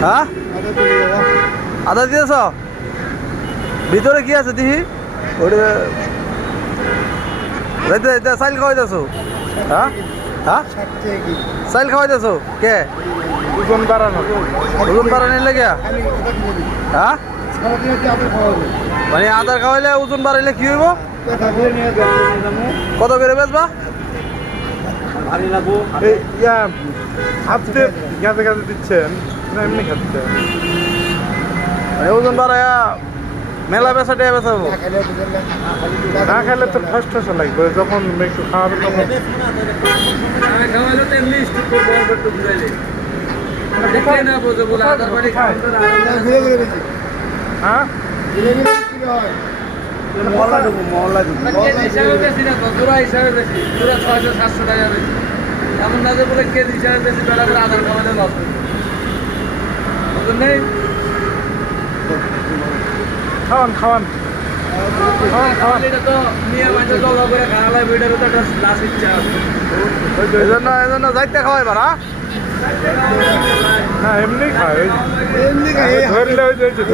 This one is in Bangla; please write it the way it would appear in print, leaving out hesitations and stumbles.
হ্যাঁ আদা দিয়েছ ভিতরে কি আছে দিহি ওটা চাইল খাওয়াইতেছ হ্যাঁ হ্যাঁ চাইল খাওয়াইতেছ কে ওজন বাড়ানো ওজন বাড়ানির লেগে হ্যাঁ মানে আদার খাওয়াইলে ওজন বাড়াইলে কি হইব কত করে বেচবা হাতে গাঁজে গাঁজে দিচ্ছেন না এমনি খাচ্ছেন মানে ওজন বাড়াইয়া মেলা বেচা টিয়া বেচাবো না খাইলে তো ফার্স্ট ঠাসা লাগবে যখন একটু খাওয়াবে তখন হ্যাঁ এমন না যে বলে কেজি হিসাবে বেশি বেড়া করে আধার খাওয়ালে লস নেই খাওয়ান খাওয়ান এটা তো নিয়ে মাঝে জল করে খাওয়ালে ভিডিওর তো একটা লাশ ইচ্ছা আছে এই জন্য যাইতে খাওয়াই বারা না এমনি খায় ধরলে ওই যে